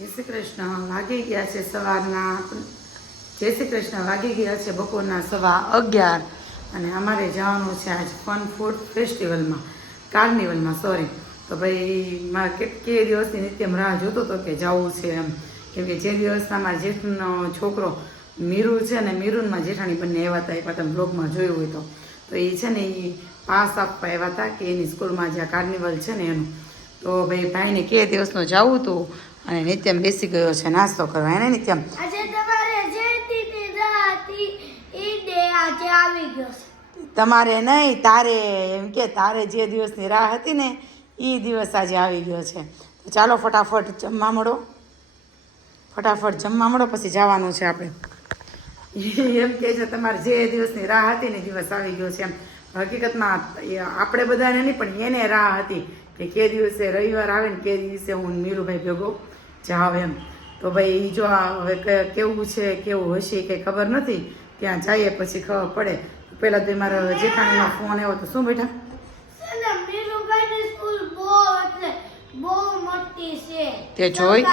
જય શ્રી કૃષ્ણ. વાગી ગયા છે સવારના જય શ્રી કૃષ્ણ. વાગી ગયા છે બપોરના 11:15 અને અમારે જવાનું છે આજ ફન ફૂડ ફેસ્ટિવલમાં, કાર્નિવલમાં સોરી. તો ભાઈ મારે કે દિવસની નિત્યમ રાહ જોતો હતો કે જવું છે એમ, કેમ કે જે દિવસના મારા જેઠનો છોકરો મીરુ છે ને, મીરુનમાં જેઠાણી બંને આવ્યા હતા, તમે બ્લોગમાં જોયું હોય તો એ છે ને એ પાસ આપવા આવ્યા હતા કે એની સ્કૂલમાં જ્યાં કાર્નિવલ છે ને એનું. તો ભાઈ ભાઈને કે દિવસનો જવું હતું અને નિત્યમ બેસી ગયો છે નાસ્તો કરવા. એને નિત્યમ તમારે નહીં, તારે એમ કે તારે જે દિવસની રાહ હતી ને એ દિવસ આજે આવી ગયો છે. તો ચાલો ફટાફટ જમવા મળો, પછી જવાનું છે આપણે. એમ કે છે તમારે જે દિવસની રાહ હતી ને દિવસ આવી ગયો છે એમ. હકીકતમાં આપણે બધાને નહીં પણ એને રાહ હતી કે દિવસે રવિવાર આવે ને કે દિવસે હું મીરુભાઈ ભેગો જાવ એમ. તો ભાઈ જો હવે કેવું છે કેવું હશે કંઈ ખબર નથી, ત્યાં જઈએ પછી ખબર પડે. પહેલાં તો મારા જેઠાણીનો ફોન આવ્યો તો શું બેઠા તે જોઈ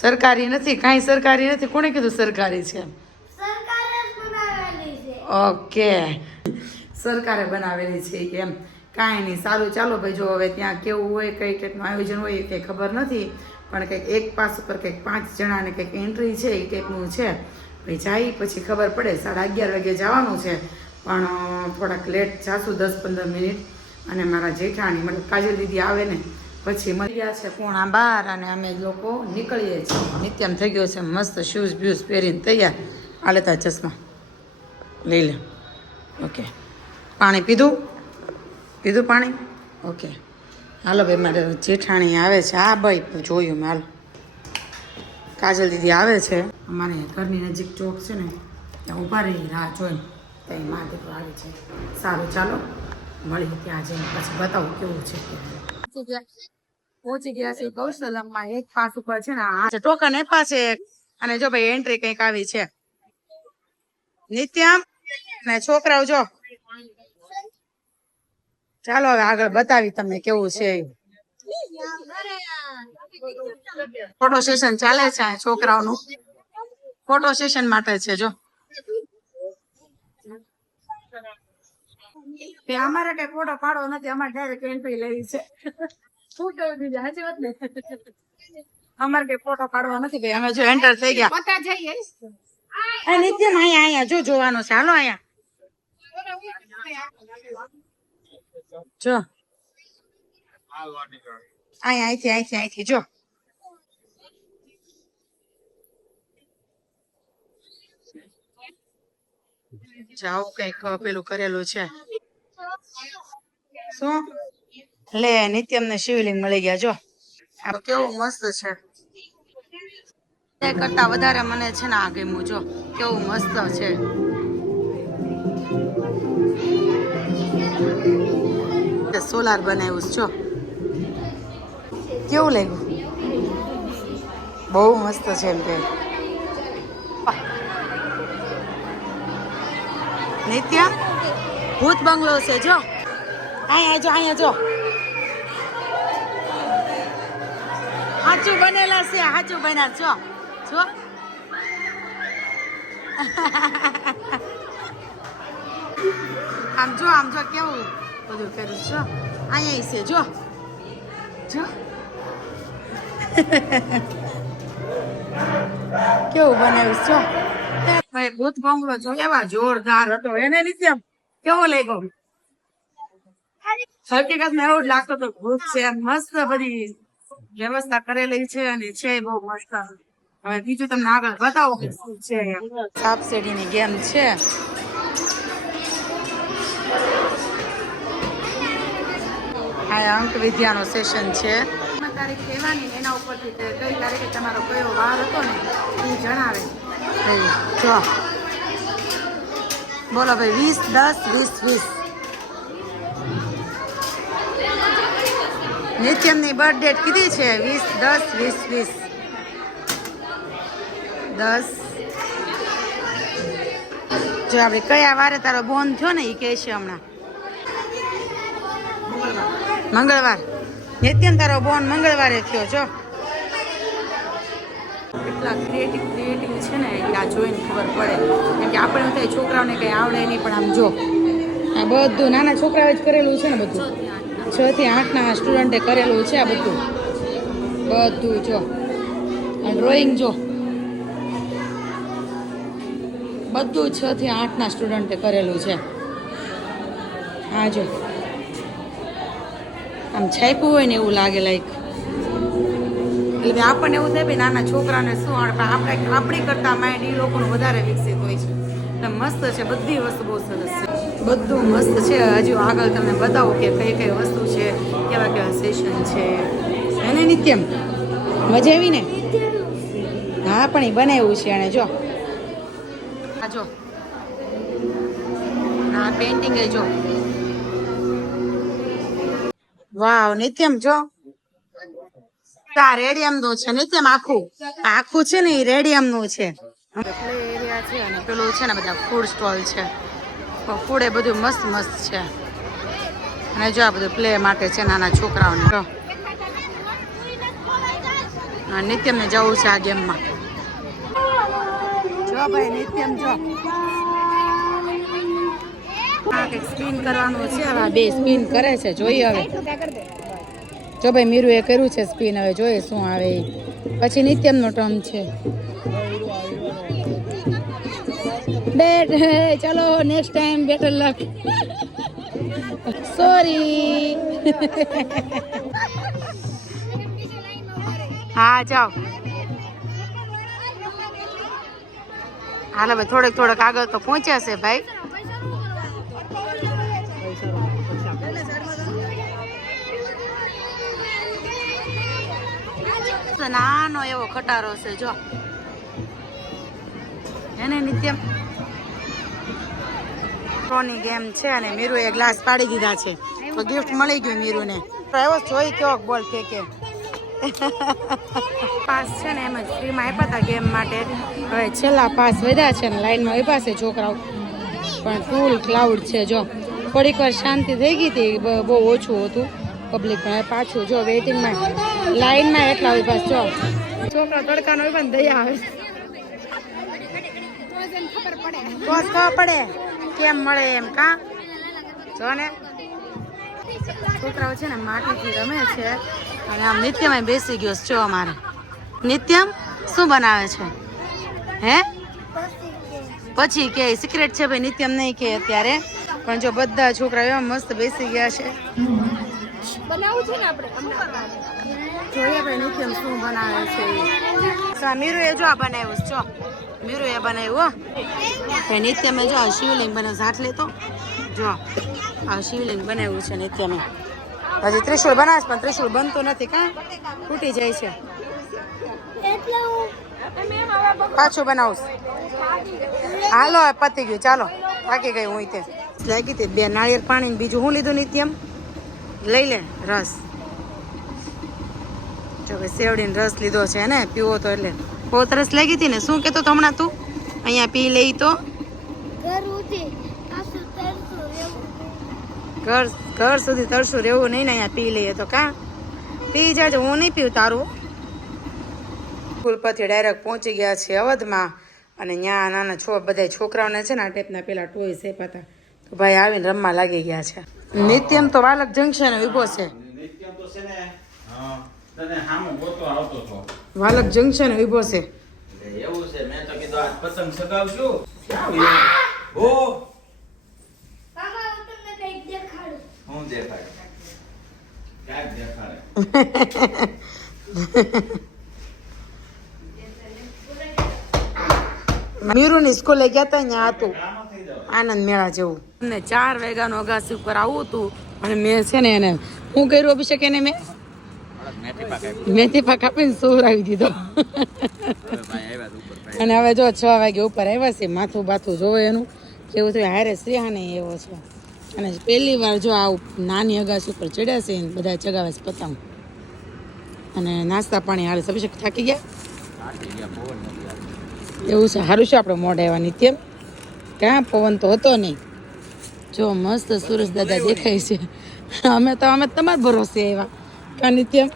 સરકારી નથી, કાંઈ સરકારી નથી. કોણે કીધું સરકારી છે? ઓકે, સરકારે બનાવેલી છે એમ. કાંઈ નહીં, સારું ચાલો ભાઈ. જો હવે ત્યાં કેવું હોય, કઈ ટાઈપનું આયોજન હોય એ કંઈ ખબર નથી, પણ કંઈક એક પાસ ઉપર કંઈક 5 જણાને કંઈક એન્ટ્રી છે એ ટાઈપનું છે. ભાઈ જાય પછી ખબર પડે. 11:30 વાગે જવાનું છે, પણ થોડાક લેટ જાશું, 10-15 મિનિટ. અને મારા જેઠાણી મતલબ કાજલ દીદી આવે ને પછી મળી ગયા છે 11:15 અને અમે લોકો નીકળીએ છીએ. નિત્યમ થઈ ગયો છે મસ્ત શૂઝ બ્યુઝ પહેરીને તૈયાર. આ લેતા ચશ્મા લઈ લે. ઓકે, પાણી પીધું પાણી? ઓકે હાલો ભાઈ, મારે જેઠાણી આવે છે. હા ભાઈ જોયું મેં. હાલો, કાજલ દીદી આવે છે. અમારે ઘરની નજીક ચોક છે ને ત્યાં ઊભા રહી રાહ જોઈને ત્યાં મા દીકરો આવે છે. સારું ચાલો મળી ત્યાં જઈને પછી બતાવું કેવું છે. પહોંચી ગયા છે કૌશલમમાં. એક પાસ ઉપર છે ને આ ટોકન આપ્યા છે અને જો ભાઈ એન્ટ્રી કંઈક આવી છે. નિત્યમ ને છોકરાઓ જો, ચાલો હવે આગળ બતાવી તમને કેવું છે. ફોટો સેશન ચાલે છે છોકરાઓનું, ફોટો સેશન માટે છે. જો અમારે કઈ ફોટો પાડવો નથી, અમારે ડાયરેક્ટ એન્ટ્રી લેવી છે. શું કહ્યું દીદી, સાચી વાત ને? અમારે કઈ ફોટો પાડવો નથી ભાઈ, અમે જો એન્ટર થઈ ગયા. નિત્યમ અહીંયા જો જોવાનું છે. હાલો અહીંયા જો, અહીંથી જો. જાઓ કઈક પેલું કરેલું છે. શું લે, નિત્યમ ને શિવલિંગ મળી ગયા. જો આ કેવું મસ્ત છે. કરતા વધારે મને છે ને આ ગમ્યું. જો કેવું મસ્ત છે. સોલાર બનાવ્યું છો, કેવું લાગ્યું? બહુ મસ્ત છે એમ કે. નિત્યમ ભૂત બંગલો છે. જો અહીંયા જો સાચું બનેલા છે, સાચું બન્યા. જો આમ જો કેવું બધું કર્યું છો. અહીંયા છે જો કેવું બનાવ્યું છો. ભાઈ ભૂત બંગલો જો એવા જોરદાર હતો. એને નિત્યમ કેવો લાગ્યો? હકીકતમાં એવું જ લાગતો હતો ભૂત છે. મસ્ત બધી વ્યવસ્થા કરેલી છે અને છે બહુ મસ્ત. હવે બીજું તમને આગળ બતાવો શું છે. સાપ સીડીની ગેમ છે. આ અંક વિદ્યાનો સેશન છે. તારીખ કહેવાની એના ઉપરથી કઈ તારીખે તમારો કયો વાર હતો ને એ જણાવે. જો બોલો ભાઈ, 20-10-20-20. નિત્યમની બર્થ ડેટ કીધી છે 20-10-20-20. 10 જો આપણે કયા વારે તારો બોન થયો ને એ કહે છે હમણાં. મંગળવાર. નિત્યમ તારો બોન મંગળવારે થયો. જો કેટલા ક્રિએટિવ છે ને એ આ જોઈને ખબર પડે. કેમ કે આપણે થાય છોકરાઓને કંઈ આવડે નહીં, પણ આમ જો આ બધું નાના છોકરાઓએ જ કરેલું છે ને બધું. 6 થી 8ના સ્ટુડન્ટે કરેલું છે આ બધું જો. ડ્રોઈંગ જો બધું 6 થી 8ના સ્ટુડન્ટે કરેલું છે. હા જો આમ છાપ્યું હોય ને એવું લાગે લાઈક. એટલે આપણને એવું થાય ભાઈ નાના છોકરાને શું આવડે, પણ આપણી કરતાં માઇન્ડ એ લોકોનું વધારે વિકસિત હોય છે. એટલે મસ્ત છે, બધી વસ્તુ બહુ સરસ છે, બધું મસ્ત છે. હજુ આગળ તમને બતાવો કે કઈ કઈ વસ્તુ છે, કેવા કેવા સેશન છે. એને નિત્યમ મજા આવી ને? હા પણ એ બનાવ્યું છે એને જો. આ જો આ પેઇન્ટિંગ એ જો. વાવ નિત્યમ જો આ રેડિયમ નું છે. નિત્યમ આખું છે ને એ રેડિયમ નું છે. પ્લે એરિયા છે અને પેલું છે ને બધા ફૂડ સ્ટોલ છે. ફૂડ એ બધું મસ્ત છે. અને જો આ બધું પ્લે માટે છે નાના છોકરાઓને. નિત્યમ ને જવું છે આ ગેમમાં. જો ભાઈ નિત્યમ જો કંઈક સ્પિન કરવાનું છે. હવે 2 સ્પિન કરે છે, જોઈએ હવે. જો ભાઈ મીરુ એ કર્યું છે સ્પિન, હવે જોઈએ શું આવે. પછી નિત્યમનો ટર્ન છે. ચલો નેક્સ્ટ ટાઈમ બેટર લક. સોરી. હા જાઓ. હાલ હવે થોડેક આગળ તો પહોંચ્યા છે ભાઈ. નાનો એવો ખટારો છે જો. એને નિત્યમ ની ગેમ છે અને મીરુએ ગ્લાસ પાડી દીધા છે, તો ગિફ્ટ મળી ગયું મીરુને. એવો જોઈ કેવો બોલ ફેંકે. પાસ છે ને એમ જ ફ્રીમાં આપ્યા હતા ગેમ માટે. હવે છેલ્લા પાસ વધ્યા છે ને લાઈનમાં ઉભા છે છોકરાઓ, પણ ફૂલ ક્લાઉડ છે જો. થોડીક વાર શાંતિ થઈ ગઈ હતી, બહુ ઓછું હતું પબ્લિક. પાછું જો વેઇટિંગમાં લાઈનમાં એટલા ઉભા જો. છોકરા તડકાનો ઉભા ને દયા આવે તો જ ખબર પડે કેમ મળે એમ. કા જો ને છોકરાઓ છે ને માટીથી રમે છે. અને આમ નિત્યમ બેસી ગયો છે જો. અમારે નિત્યમ શું બનાવે છે? હે પછી કે સિક્રેટ છે ભાઈ, નિત્યમ નહીં કે અત્યારે. પણ જો બધા છોકરા એવા મસ્ત બેસી ગયા છે. બનાવવું છે ને આપણે જોઈએ ભાઈ નિત્યમ શું બનાવે છે. મીરુ એ જો આ બનાવ્યું જો. મીરુ એ બનાવ્યું ભાઈ. નિત્યમે જો આ શિવલિંગ બનાવ્યું. હાથ લેતો જો આ શિવલિંગ બનાવ્યું છે નિત્યમે. હજી ત્રિશુળ બનાવે પણ ત્રિશુળ બનતું નથી. કાં તૂટી જાય છે. પાછું બનાવું. હાલો પતી ગયું, ચાલો થાકી ગઈ હું. તે લાગી હતી 2 નાળિયેર પાણી. બીજું શું લીધું નિત્યમ? લઈ લે રસ. જો ભાઈ સેવડીનો રસ લીધો છે ને, પીવો તો એટલે બહુ તરસ લાગી હતી ને. શું કહેતો તો હમણાં તું? અહીંયા પી લઈ તો ઘર સુધી તરશું રહેવું નહીં ને, અહીંયા પી લઈએ તો. કાં પી જાજો, હું નહીં પીવું તારું. સ્કૂલ પરથી ડાયરેક્ટ પહોંચી ગયા છે અવધમાં. અને ત્યાં નાના બધા છોકરાઓને છે ને આ ટાઈપના પેલા ટોય સેપ હતા, તો ભાઈ આવીને રમવા લાગી ગયા છે. નિત્યમ તો વાલક જંકશન ઉભો છે. વાલક જંકશન ઉભો છે. એવું છે, મેં તો કીધું આજ પતંગ સગાવશું. ઓ કાકા તમને કંઈક દેખાડું. હું દેખાડ ક્યાંક દેખાડે. મીરુની સ્કૂલે ગયા હતા, ત્યાં હતું આનંદ મેળા જેવું. અમને 4 વાગ્યાનો અગાસી ઉપર આવું હતું. અને મેં છે ને એને શું કર્યું અભિષેક? એને મેં મેથી પાક આપીને સુવરાવી દીધો. અને હવે જો 6 વાગે ઉપર આવ્યા છે. માથું બાથું જોવે એનું કેવું થયું. હારે શ્રેહાને એવો છે. અને પહેલી વાર જો આવું નાની અગાસી ઉપર ચડ્યા છે. બધા ચગાવે છે પતંગ અને નાસ્તા પાણી હારે. અભિષેક થાકી ગયા એવું છે. સારું છે આપણે મોઢે આવ્યા નિત્યમ. ક્યાં પવન તો હતો નહીં. જો મસ્ત સુરજ દાદા દેખાય છે. અમે તમારા ભરોસે આવ્યા. કા નિત્યમ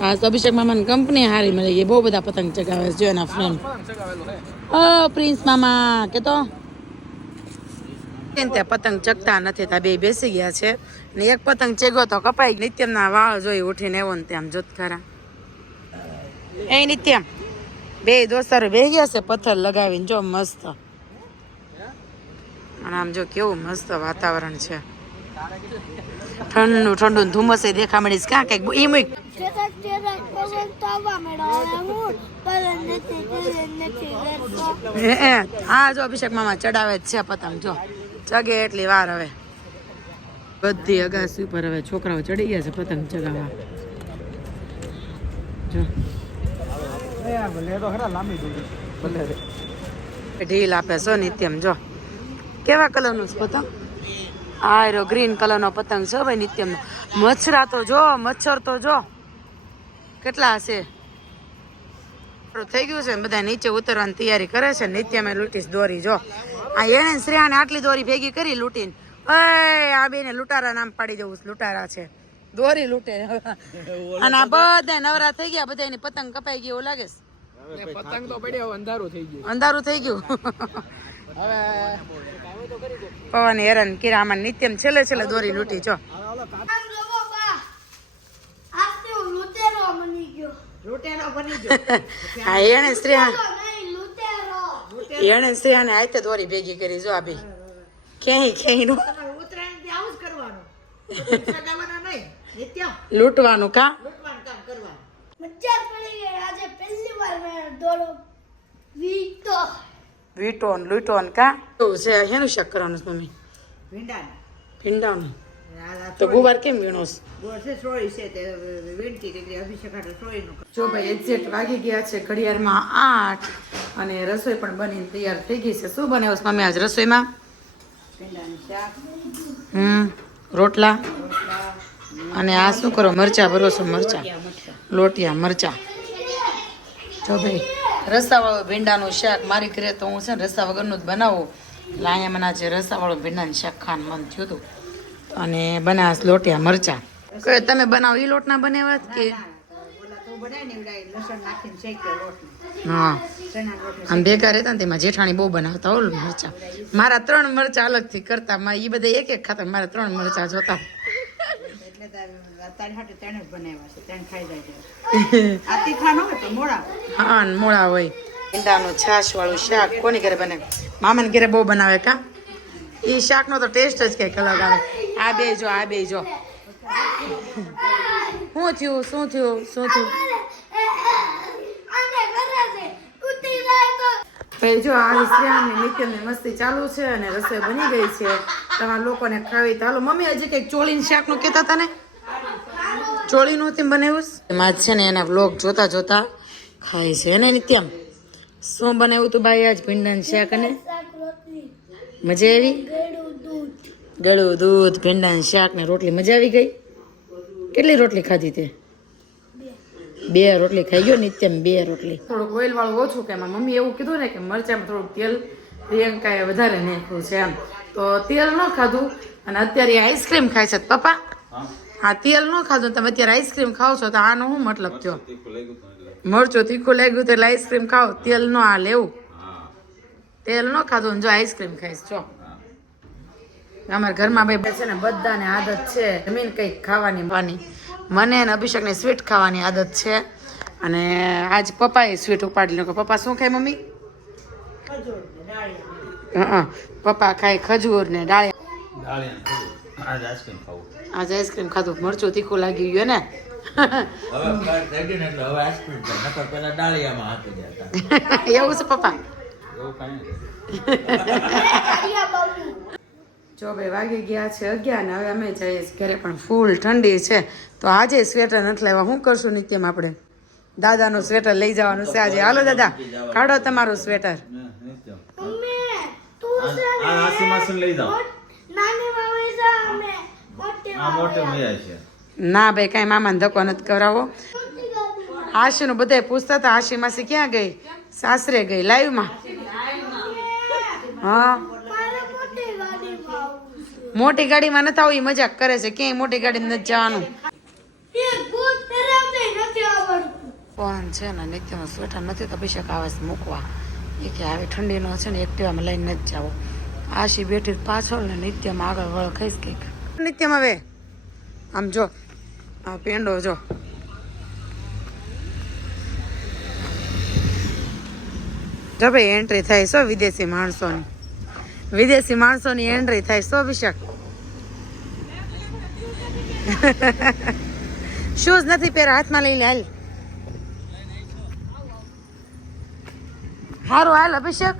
હા તો અભિષેક મામાની કંપની હારી મળી ગઈ, બહુ બધા પતંગ ચગાવે છે જો એના ફ્રેન્ડ. પ્રિન્સ મામા કે તો ત્યાં પતંગ ચગતા નથી, ત્યાં બે બેસી ગયા છે ને એક પતંગ ચેગો તો કપાઈ. નિત્યમના વાળ જોઈ ઉઠીને એવો ને તેમ જોત ખરા. એ નિત્યમ બે દોસ્તારો બે ગયા છે પથ્થર લગાવીને જો મસ્ત. અને આમ જો કેવું મસ્ત વાતાવરણ છે, ઠંડુ ઠંડુ ધુમ્મસ દેખા મળીશ ક્યાં કઈક એમ હા જો અભિષેક મામા ચડાવે જ છે પતંગ, જો ચગે એટલી વાર હવે બધી અગાસી ઉપર હવે છોકરાઓ ચડી ગયા છે પતંગ ચગાવવા. જો ઢીલ આપે છો નિત્યમ, જો કેવા કલરનું છે પતંગ. આ ગ્રીન કલરનો પતંગ છે ભાઈ નિત્યમનો. મચ્છરા તો જો, મચ્છર તો જો કેટલા હશે. થઈ ગયું છે ને બધા નીચે ઉતરવાની તૈયારી કરે છે. નિત્યમે લૂંટીશ દોરી, જો આ એને શ્રેયાને આટલી દોરી ભેગી કરી લૂંટીને. આ બેને લૂંટારા નામ પાડી દેવું, લૂંટારા છે દોરી લૂંટે. અને આ બધા નવરા થઈ ગયા, બધા એની પતંગ કપાઈ ગઈ એવું લાગે છે. પતંગ તો પડ્યો, અંધારું થઈ ગયું. અંધારું થઈ ગયું. પવન હેરાન કિરામાં નિત્યમ છેલ્લે છેલ્લે દોરી લૂંટી. જો હા એને શ્રેયાને આતે દોરી ભેગી કરી. જો આ બી ક્યાંય ક્યાંય નું લૂંટવાનું કા વીટોન લૂંટોન કા એવું છે. એનું શાક કરવાનું છે મમ્મી? ભીંડાનું. તો ગુવાર કેમ વીણો છે? જો ભાઈ એક્ઝેક્ટ વાગી ગયા છે ઘડિયાળમાં 8 અને રસોઈ પણ બનીને તૈયાર થઈ ગઈ છે. શું બનાવ્યું છે મમ્મી આજ રસોઈમાં? રોટલા અને આ શું કરો? મરચા ભરો છો? મરચા લોટિયા મરચા. જો ભાઈ રસાવાળું ભીંડાનું શાક મારી ઘરે તો હું છે ને રસા વગરનું જ બનાવું, એટલે અહીંયા મને આજે રસાવાળું ભીંડાનું શાક ખાવાનું મન થયું હતું અને બનાવ લોટિયા મરચા. કયો તમે બનાવો એ લોટ ના બનાવ્યા કે? હા આમ ભેગા રહેતા ને તેમાં જેઠાણી બહુ બનાવતા ઓલું મરચા. મારા 3 મરચા અલગથી કરતા, એ બધા એક એક ખાતા, મારા 3 મરચા જોતા. હા મોળા હોય. ભીંડાનું છાશ વાળું શાક કોની ઘરે બને? મામાને ઘરે બહુ બનાવે કા? એ શાકનો તો ટેસ્ટ જ કંઈક અલગ આવે. આ બે જો, આ બે જો. શું થયું? શું થયું? શું થયું? જો આ શ્રેયાની નિત્યની મસ્તી ચાલુ છે અને રસોઈ બની ગઈ છે. તમારા લોકોને ખાવી તો હાલો. મમ્મી હજી કંઈક ચોળીનું શાકનું કહેતા હતા ને? ચોળીનું તેમ બનાવ્યું એમાં છે ને એના વ્લોગ જોતા જોતા ખાય છે એને. નિત્યમ શું બનાવ્યું તું ભાઈ આજ? ભીંડાનું શાક અને મજા આવી? ગળું દૂધ, ભીંડાનું શાક ને રોટલી. મજા આવી ગઈ? કેટલી રોટલી ખાધી તે? 2 રોટલી ખાઈ ગયો નિત્યમ, 2 રોટલી. થોડુંક ઓઇલ વાળું ઓછું કે એમાં મમ્મી એવું કીધું ને કે મરચામાં થોડુંક તેલ પ્રિયંકાએ વધારે નાખ્યું છે એમ, તો તેલ ન ખાધું અને અત્યારે આઈસ્ક્રીમ ખાય છે. પપ્પા હા તેલ ન ખાધું, તમે અત્યારે આઈસ્ક્રીમ ખાવ છો તો આનો શું મતલબ થયો? મરચું તીખું લાગ્યું તો એટલે આઈસ્ક્રીમ ખાઓ, તેલ ન આ લેવું. તેલ ન ખાધું જો આઈસ્ક્રીમ ખાઈશ. જો અમારા ઘરમાં ભાઈ છે ને બધાને આદત છે જમીન કંઈક ખાવાની વાની. મને અને અભિષેકને સ્વીટ ખાવાની આદત છે અને આજ પપ્પાએ સ્વીટ ઉપાડી લો. પપ્પા શું ખાય મમ્મી? પપ્પા ખાય ખજૂર ને ડાળિયા. આજ આઈસ્ક્રીમ ખાધું, મરચું તીખું લાગી ગયું ને. એવું છે પપ્પા? જો ભાઈ વાગી ગયા છે 11 ને હવે અમે જઈએ ઘરે, પણ ફૂલ ઠંડી છે તો આજે સ્વેટર નથી લેવા. શું કરશું નિત્યમ? આપણે દાદાનું સ્વેટર લઈ જવાનું છે આજે. હાલો દાદા કાઢો તમારું સ્વેટર. ના ભાઈ કઈ મામાને ધક્કો નથી કરાવો. આશી નું બધા પૂછતા હતા આશી માસી ક્યાં ગઈ? સાસરે ગઈ લાઈવમાં. હા મોટી ગાડીમાં નથી આવું, મજાક કરે છે. ક્યાંય મોટી ગાડી નથી જવાનું. કોણ છે ને નિત્યમાં સ્વેટર નથી તો અભિષેક આવે છે મૂકવા એ કે આવી ઠંડીનો છે ને એક્ટિવામાં લઈને નથી જાવ આશી બેઠી પાછળ ને નિત્યમાં આગળ વળ ખાઈશ કંઈક નિત્યમાં હવે આમ જો આ પેંડો જો જો ભાઈ એન્ટ્રી થાય છો વિદેશી માણસોની એન્ટ્રી થાય છો અભિષેક શૂઝ નથી પહેરા હાથમાં લઈ લે હાલ સારું હાલ અભિષેક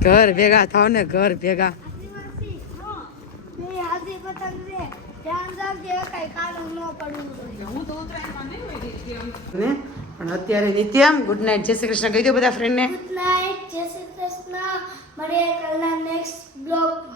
ઘર ભેગા થાવ ને ઘર ભેગા હાથી પતંગ રે ધ્યાન રાખજે કઈ કાળું ન પડવું ને પણ અત્યારે નિત્યમ ગુડ નાઇટ જય શ્રી કૃષ્ણ કહી દો બધા ફ્રેન્ડને ગુડ નાઇટ જય શ્રી કૃષ્ણ મળીએ કાલના નેક્સ્ટ બ્લોગ